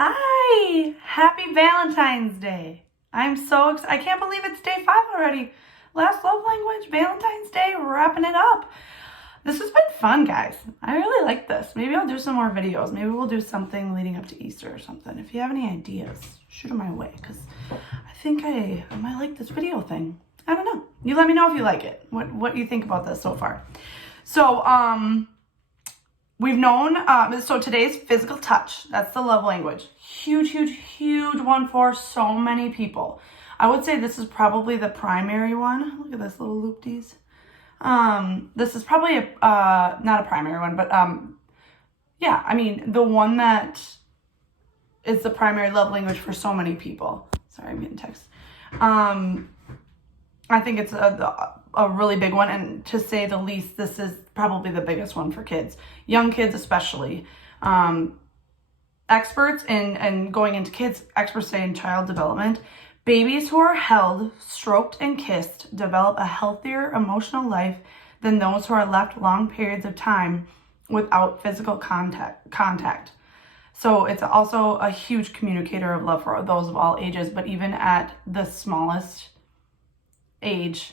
Hi! Happy Valentine's Day. I'm so excited. I can't believe it's day 5 already. Last love language, Valentine's Day, wrapping it up. This has been fun, guys. I really like this. Maybe I'll do some more videos. Maybe we'll do something leading up to Easter or something. If you have any ideas, shoot them my way because I think I might like this video thing. I don't know. You let me know if you like it. What you think about this so far. So, we've known, so today's physical touch. That's the love language. Huge, huge, huge one for so many people. I would say this is probably the primary one. Look at this little loop-dees. This is probably not a primary one, but yeah, I mean, the one that is the primary love language for so many people. Sorry, I'm getting text. I think it's a really big one, and to say the least, this is probably the biggest one for kids, young kids especially. Experts in going into kids, experts say in child development, babies who are held, stroked, and kissed develop a healthier emotional life than those who are left long periods of time without physical contact. So it's also a huge communicator of love for those of all ages, but even at the smallest age,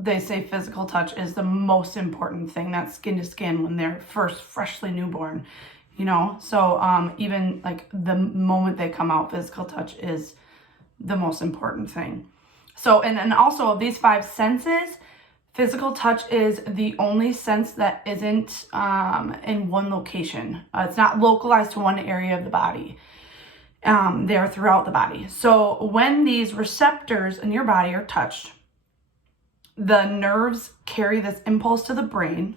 they say physical touch is the most important thing. That's skin to skin when they're first freshly newborn, you know? So even like the moment they come out, physical touch is the most important thing. So, and also of these 5 senses, physical touch is the only sense that isn't in one location. It's not localized to one area of the body. They're throughout the body. So when these receptors in your body are touched, the nerves carry this impulse to the brain,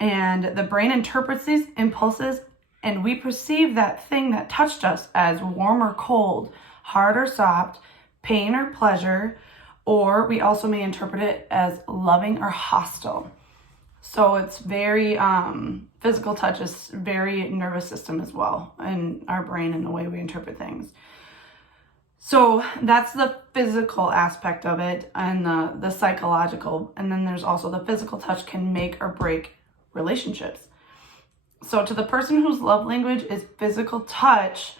and the brain interprets these impulses, and we perceive that thing that touched us as warm or cold, hard or soft, pain or pleasure, or we also may interpret it as loving or hostile. So it's very, physical touch is very nervous system as well, in our brain and the way we interpret things. So that's the physical aspect of it, and the psychological. And then there's also the physical touch can make or break relationships. So to the person whose love language is physical touch,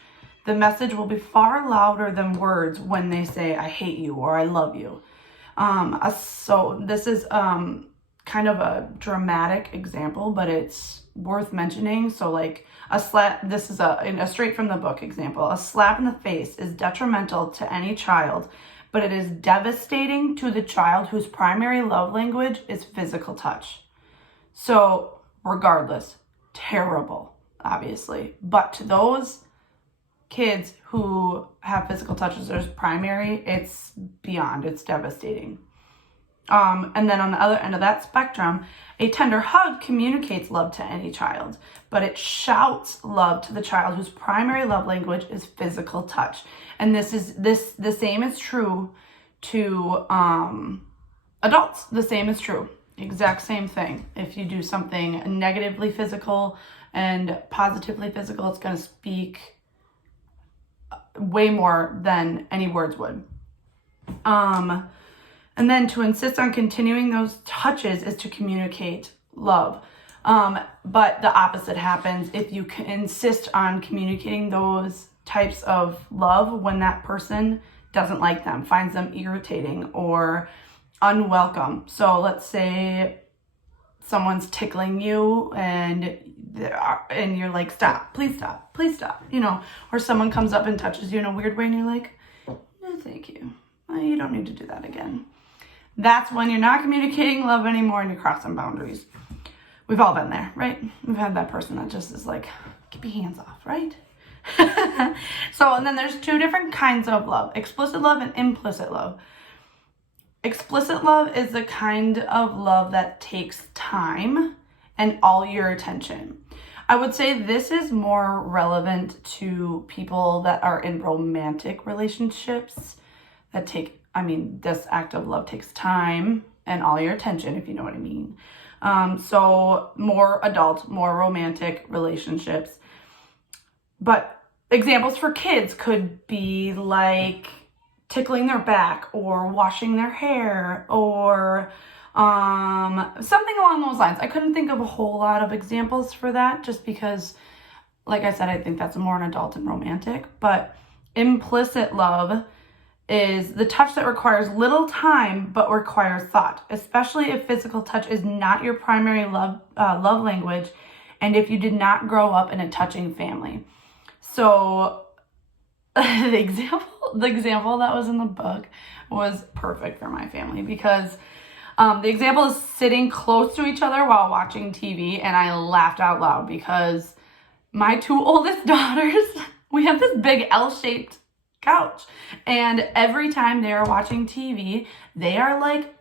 the message will be far louder than words when they say, I hate you or I love you. So this is kind of a dramatic example, but it's worth mentioning. So like a slap, this is a straight from the book example. A slap in the face is detrimental to any child, but it is devastating to the child whose primary love language is physical touch. So regardless, terrible, obviously. But to those kids who have physical touch as their primary, it's beyond, it's devastating. And then on the other end of that spectrum, a tender hug communicates love to any child, but it shouts love to the child whose primary love language is physical touch. And the same is true to adults. The same is true. Exact same thing. If you do something negatively physical and positively physical, it's going to speak way more than any words would. And then to insist on continuing those touches is to communicate love. But the opposite happens if you insist on communicating those types of love when that person doesn't like them, finds them irritating or unwelcome. So let's say someone's tickling you and you're like, stop, please stop, you know, or someone comes up and touches you in a weird way and you're like, no, thank you. You don't need to do that again. That's when you're not communicating love anymore and you're crossing boundaries. We've all been there, right? We've had that person that just is like, keep your hands off, right? So, and then there's 2 different kinds of love, explicit love and implicit love. Explicit love is the kind of love that takes time and all your attention. I would say this is more relevant to people that are in romantic relationships that this act of love takes time and all your attention, if you know what I mean. So more adult, more romantic relationships. But examples for kids could be like tickling their back or washing their hair or something along those lines. I couldn't think of a whole lot of examples for that just because like I said, I think that's more an adult and romantic. But implicit love is the touch that requires little time but requires thought, especially if physical touch is not your primary love language, and if you did not grow up in a touching family. So the example that was in the book was perfect for my family, because the example is sitting close to each other while watching TV, and I laughed out loud because my two oldest daughters, we have this big L-shaped couch, and every time they are watching TV, they are like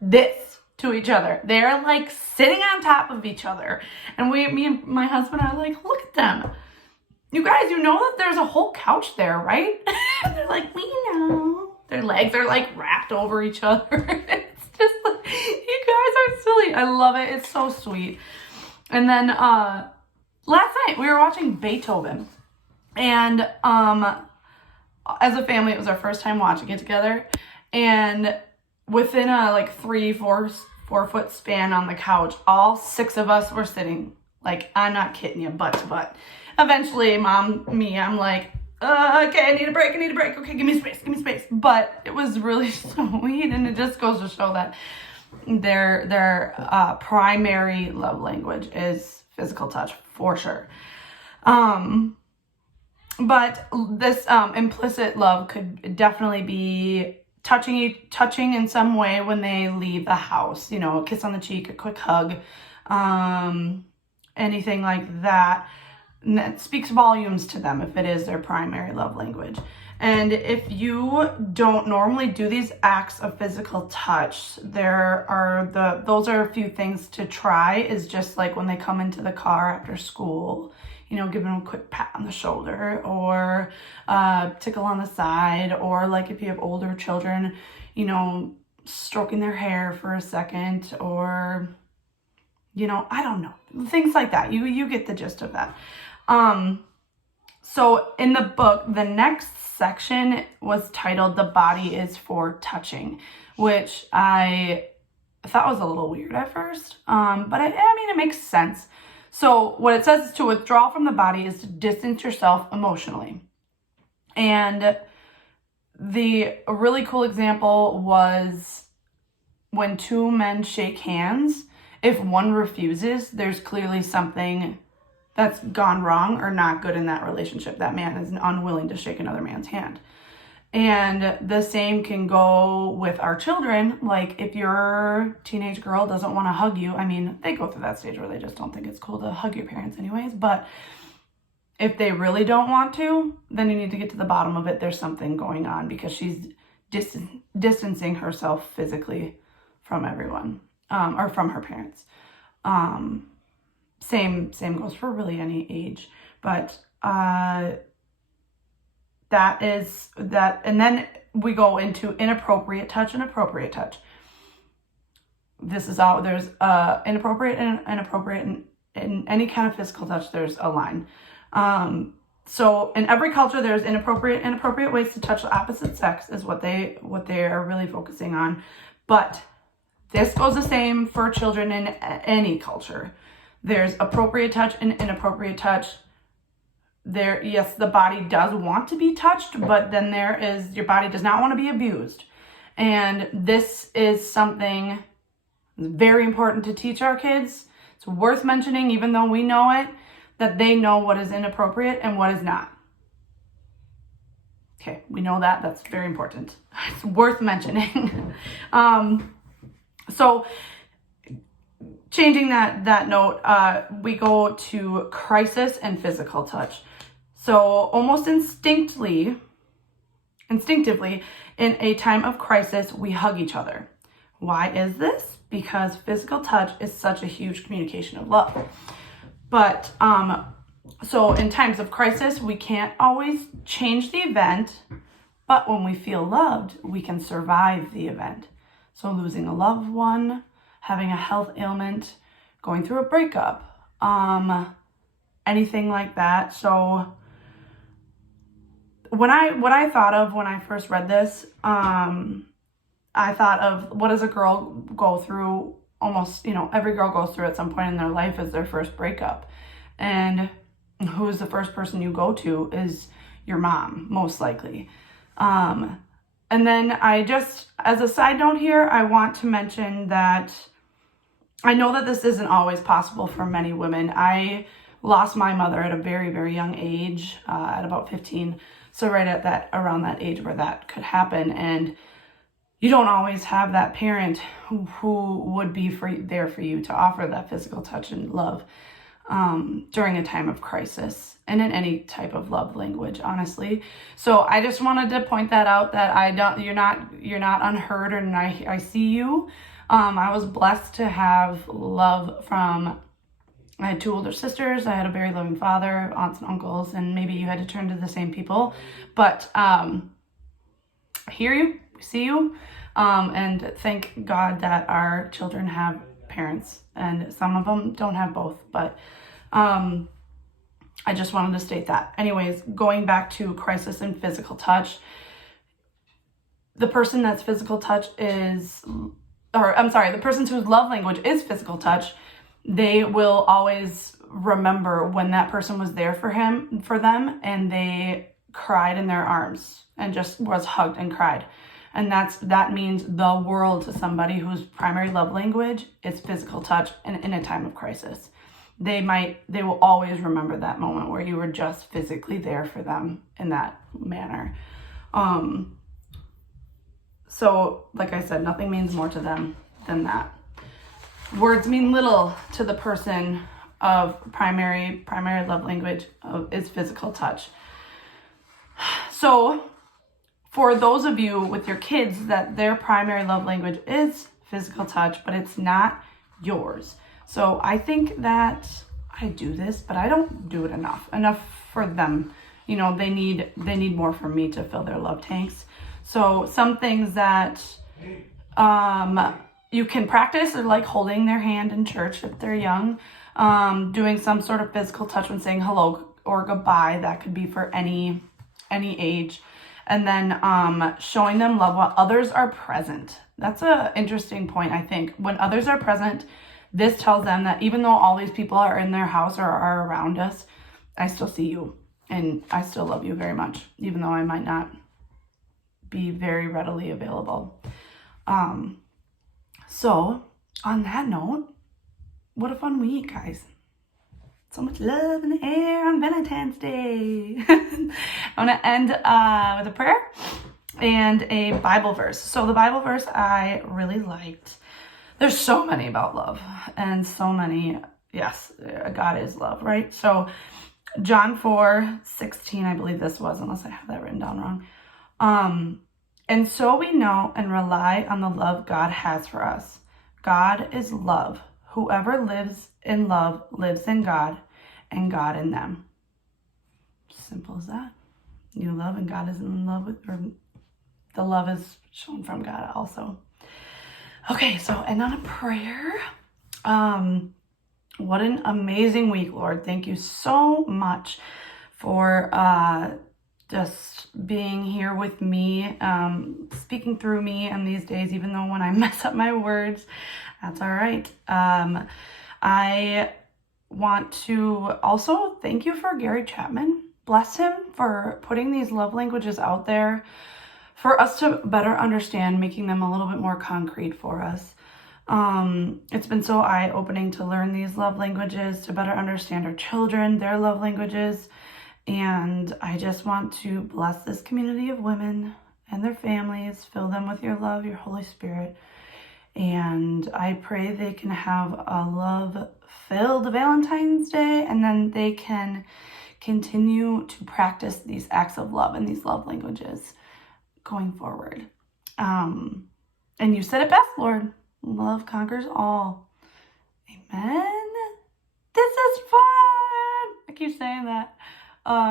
this to each other. They're like sitting on top of each other, and me and my husband are like, look at them. You guys, you know that there's a whole couch there, right? They're like, we know. Their legs are like wrapped over each other. It's just like, you guys are silly. I love it. It's so sweet. And then last night we were watching Beethoven, and as a family, it was our first time watching it together, and within a like 4 foot span on the couch, all 6 of us were sitting, like, I'm not kidding you, butt to butt. Eventually, I'm like, okay, I need a break. Okay, give me space. But it was really sweet, and it just goes to show that their primary love language is physical touch, for sure. But this implicit love could definitely be touching in some way when they leave the house. You know, a kiss on the cheek, a quick hug, anything like that. And that speaks volumes to them if it is their primary love language. And if you don't normally do these acts of physical touch, those are a few things to try. Is just like when they come into the car after school, you know, giving them a quick pat on the shoulder, or tickle on the side, or like if you have older children, you know, stroking their hair for a second, or, you know, I don't know, things like that. You get the gist of that. So in the book, the next section was titled "The Body is for Touching," which I thought was a little weird at first, but I mean, it makes sense. So what it says is to withdraw from the body is to distance yourself emotionally. And a really cool example was when 2 men shake hands. If one refuses, there's clearly something that's gone wrong or not good in that relationship. That man is unwilling to shake another man's hand. And the same can go with our children. Like if your teenage girl doesn't want to hug you, I mean, they go through that stage where they just don't think it's cool to hug your parents anyways. But if they really don't want to, then you need to get to the bottom of it. There's something going on because she's distancing herself physically from everyone, or from her parents. Same goes for really any age, but that is that. And then we go into inappropriate touch and appropriate touch. This is all, there's inappropriate and inappropriate, and in any kind of physical touch, there's a line. So in every culture, there's inappropriate and appropriate ways to touch the opposite sex is what they are really focusing on. But this goes the same for children in any culture. There's appropriate touch and inappropriate touch. Yes, the body does want to be touched, but then there is, your body does not want to be abused. And this is something very important to teach our kids. It's worth mentioning, even though we know it, that they know what is inappropriate and what is not. Okay, we know that. That's very important. It's worth mentioning. So changing that note, we go to crisis and physical touch. So almost instinctively, in a time of crisis, we hug each other. Why is this? Because physical touch is such a huge communication of love. But so in times of crisis, we can't always change the event, but when we feel loved, we can survive the event. So losing a loved one, having a health ailment, going through a breakup, anything like that. So what I thought of when I first read this, I thought of, what does a girl go through? Almost, every girl goes through at some point in their life is their first breakup. And who's the first person you go to is your mom, most likely. And then as a side note here, I want to mention that I know that this isn't always possible for many women. I lost my mother at a very, very young age, at about 15. So right at around that age where that could happen. And you don't always have that parent who would be there for you to offer that physical touch and love during a time of crisis, and in any type of love language, honestly. So I just wanted to point that out, that you're not unheard, and I see you. I was blessed to have love from, I had 2 older sisters. I had a very loving father, aunts and uncles, and maybe you had to turn to the same people. But I hear you, see you, and thank God that our children have parents, and some of them don't have both. But I just wanted to state that. Anyways, going back to crisis and physical touch, the person that's physical touch the person whose love language is physical touch, they will always remember when that person was there for them, and they cried in their arms and just was hugged and cried. And that means the world to somebody whose primary love language is physical touch in a time of crisis. They will always remember that moment where you were just physically there for them in that manner. So like I said, nothing means more to them than that. Words mean little to the person of primary love language is physical touch. So for those of you with your kids that their primary love language is physical touch, but it's not yours. So I think that I do this, but I don't do it enough for them. You know, they need more from me to fill their love tanks. So some things that you can practice are like holding their hand in church if they're young, doing some sort of physical touch when saying hello or goodbye. That could be for any age. And then showing them love while others are present. That's an interesting point, I think. When others are present, this tells them that even though all these people are in their house or are around us, I still see you and I still love you very much, even though I might not be very readily available. So on that note, what a fun week, guys. So much love in the air on Valentine's Day. I'm going to end with a prayer and a Bible verse. So the Bible verse I really liked. There's so many about love and so many. Yes, God is love, right? So John 4:16, I believe this was, unless I have that written down wrong. And so we know and rely on the love God has for us. God is love. Whoever lives in love lives in God, and God in them. Simple as that. You love and God is in love with, or the love is shown from God also. Okay, so end on a prayer. What an amazing week, Lord. Thank you so much for just being here with me, speaking through me in these days, even though when I mess up my words, that's all right. I want to also thank you for Gary Chapman. Bless him for putting these love languages out there for us to better understand, making them a little bit more concrete for us. It's been so eye-opening to learn these love languages, to better understand our children, their love languages. And I just want to bless this community of women and their families, fill them with your love, your Holy Spirit. And I pray they can have a love-filled Valentine's Day, and then they can continue to practice these acts of love and these love languages going forward. And you said it best, Lord. Love conquers all. Amen. This is fun. I keep saying that.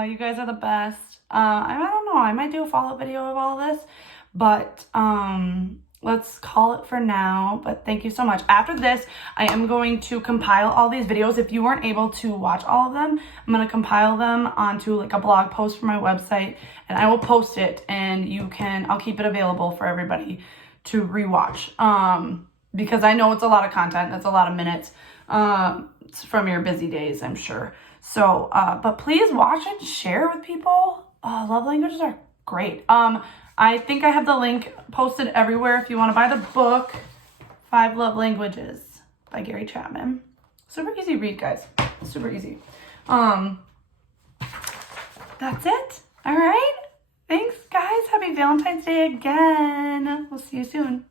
You guys are the best. I don't know. I might do a follow-up video of all of this, but let's call it for now. But thank you so much. After this, I am going to compile all these videos. If you weren't able to watch all of them, I'm going to compile them onto like a blog post for my website, and I will post it, and I'll keep it available for everybody to rewatch. Because I know it's a lot of content. It's a lot of minutes from your busy days, I'm sure. So, but please watch and share with people. Love languages are great. I think I have the link posted everywhere if you want to buy the book, 5 Love Languages by Gary Chapman. Super easy read, guys. Super easy. That's it. All right. Thanks, guys. Happy Valentine's Day again. We'll see you soon.